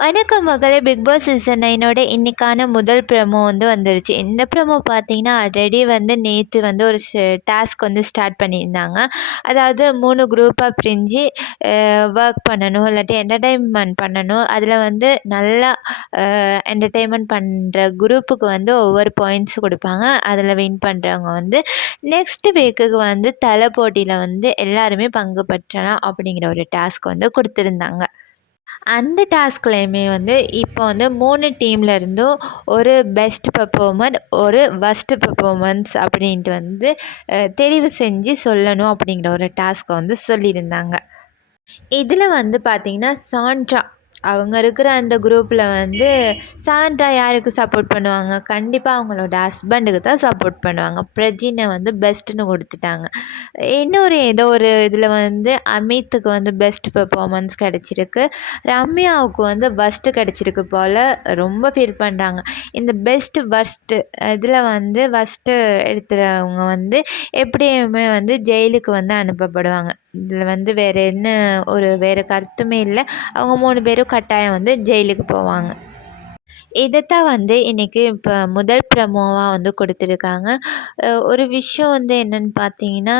வணக்கம் மகளே big Boss season நைனோட இன்றைக்கான முதல் ப்ரமோ வந்து வந்துருச்சு. இந்த ப்ரமோ பார்த்தீங்கன்னா ஆல்ரெடி வந்து நேற்று வந்து ஒரு டாஸ்க் வந்து ஸ்டார்ட் பண்ணியிருந்தாங்க. அதாவது மூணு குரூப்பாக பிரிஞ்சு ஒர்க் பண்ணணும் இல்லாட்டி என்டர்டைன்மெண்ட் பண்ணணும். அதில் வந்து நல்லா என்டர்டெயின்மெண்ட் பண்ணுற குரூப்புக்கு வந்து ஒவ்வொரு பாயிண்ட்ஸ் கொடுப்பாங்க. அதில் வின் பண்ணுறவங்க வந்து நெக்ஸ்ட் வீக்குக்கு வந்து தலை போட்டியில் வந்து எல்லாருமே பங்கு பெற்றலாம் அப்படிங்கிற ஒரு டாஸ்க் வந்து கொடுத்துருந்தாங்க. அந்த டாஸ்க்லேயுமே வந்து இப்போ வந்து மூணு டீமில் இருந்தும் ஒரு பெஸ்ட் பர்ஃபார்மர் ஒரு வஸ்ட்டு பர்ஃபார்மன்ஸ் அப்படின்ட்டு வந்து தெரிவு செஞ்சு சொல்லணும் அப்படிங்கிற ஒரு டாஸ்க்கை வந்து சொல்லியிருந்தாங்க. இதில் வந்து பார்த்திங்கன்னா சாண்ட்ரா அவங்க இருக்கிற அந்த குரூப்பில் வந்து சாண்ட்ரா யாருக்கு சப்போர்ட் பண்ணுவாங்க? கண்டிப்பாக அவங்களோட ஹஸ்பண்டுக்கு தான் சப்போர்ட் பண்ணுவாங்க. பிரஜினை வந்து பெஸ்ட்டுன்னு கொடுத்துட்டாங்க. இன்னொரு ஏதோ ஒரு இதில் வந்து அமித்துக்கு வந்து பெஸ்ட் பெர்ஃபார்மன்ஸ் கிடச்சிருக்கு. ரம்யாவுக்கு வந்து ஃபஸ்ட்டு கிடச்சிருக்கு போல் ரொம்ப ஃபீல் பண்ணுறாங்க இந்த பெஸ்ட்டு ஃபஸ்ட்டு இதில் வந்து ஃபஸ்ட்டு எடுத்துகிறவங்க வந்து எப்படியுமே வந்து ஜெயிலுக்கு வந்து அனுப்பப்படுவாங்க. இதில் வந்து வேறு என்ன ஒரு வேறு கருத்துமே இல்லை. அவங்க மூணு பேரும் கட்டாயம் வந்து ஜெயிலுக்கு போவாங்க. இதைத்தான் வந்து இன்றைக்கி இப்போ முதல் ப்ரமோவாக வந்து கொடுத்துருக்காங்க. ஒரு விஷயம் வந்து என்னென்னு பார்த்தீங்கன்னா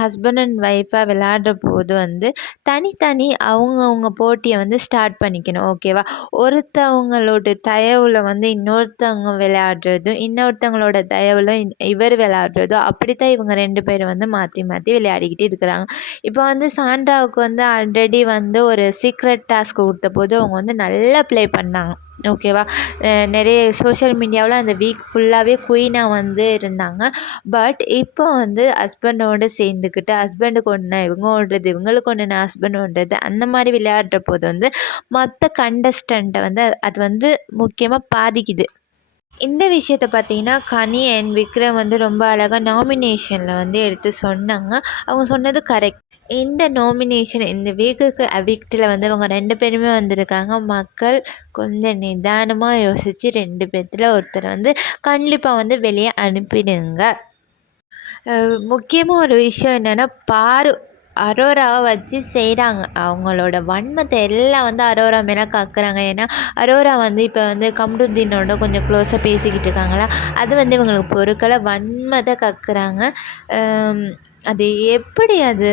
ஹஸ்பண்ட் அண்ட் ஒய்ஃபாக விளையாடுற போது வந்து தனித்தனி அவங்கவுங்க போட்டியை வந்து ஸ்டார்ட் பண்ணிக்கணும் ஓகேவா ஒருத்தவங்களோட தயவில் வந்து இன்னொருத்தவங்க விளையாடுறதும் இன்னொருத்தவங்களோட தயவில் இவர் விளையாடுறதும் அப்படித்தான் இவங்க ரெண்டு பேரும் வந்து மாற்றி மாற்றி விளையாடிக்கிட்டு இருக்கிறாங்க. இப்போ வந்து சாண்ட்ராவுக்கு வந்து ஆல்ரெடி வந்து ஒரு சீக்ரெட் டாஸ்க் கொடுத்த போது அவங்க வந்து நல்லா ப்ளே பண்ணாங்க. ஓகேவா நிறைய சோஷியல் மீடியாவில் அந்த வீக் ஃபுல்லாகவே குயினாக வந்து இருந்தாங்க. பட் இப்போ வந்து ஹஸ்பண்டோடு சேர்ந்துக்கிட்டு ஹஸ்பண்டுக்கு ஒன்று இவங்க ஓடுறது இவங்களுக்கு ஒன்று நான் ஹஸ்பண்ட் ஓடுறது அந்த மாதிரி விளையாடுற போது வந்து மற்ற கண்டஸ்டண்ட்டை வந்து அது வந்து முக்கியமாக பாதிக்குது. இந்த விஷயத்த பார்த்தீங்கன்னா கனி அண்ட் விக்ரம் வந்து ரொம்ப அழகாக நாமினேஷனில் வந்து எடுத்து சொன்னாங்க. அவங்க சொன்னது கரெக்ட் இந்த நாமினேஷன் இந்த வீக்குக்கு அவிக்டில் வந்து அவங்க ரெண்டு பேருமே வந்திருக்காங்க. மக்கள் கொஞ்சம் நிதானமாக யோசித்து ரெண்டு பேர்த்தில் ஒருத்தர் வந்து கண்டிப்பாக வந்து வெளியே அனுப்பிடுங்க. முக்கியமாக ஒரு விஷயம் என்னென்னா பாரு அரோராவை வச்சு செய்கிறாங்க அவங்களோட வன்மத்தை எல்லாம் வந்து அரோரா மேலே கக்குறாங்க. ஏன்னா அரோரா வந்து இப்போ வந்து கம்ருத்தீனோட கொஞ்சம் க்ளோஸாக பேசிக்கிட்டு இருக்காங்களா? அது வந்து இவங்களுக்கு பொருட்களை வன்மத்தை கக்குறாங்க. அது எப்படி அது?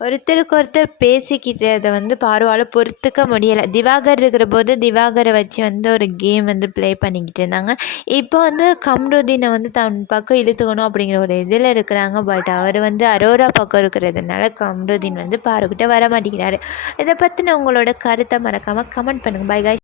ஒருத்தருக்கு ஒருத்தர் பேசிக்கிட்டதை வந்து பார்வால் பொறுத்துக்க முடியலை. திவாகர் இருக்கிற போது திவாகரை வச்சு வந்து ஒரு கேம் வந்து ப்ளே பண்ணிக்கிட்டு இருந்தாங்க. இப்போ வந்து கம்ருதீனை வந்து தன் பக்கம் இழுத்துக்கணும் அப்படிங்கிற ஒரு இதில் இருக்கிறாங்க. பட் அவர் வந்து அரோரா பக்கம் இருக்கிறதுனால கம்ருதீன் வந்து பாருக்கிட்ட வர மாட்டேங்கிறாரு இதை பற்றின உங்களோட கருத்தை மறக்காமல் கமெண்ட் பண்ணுங்கள் பை காய்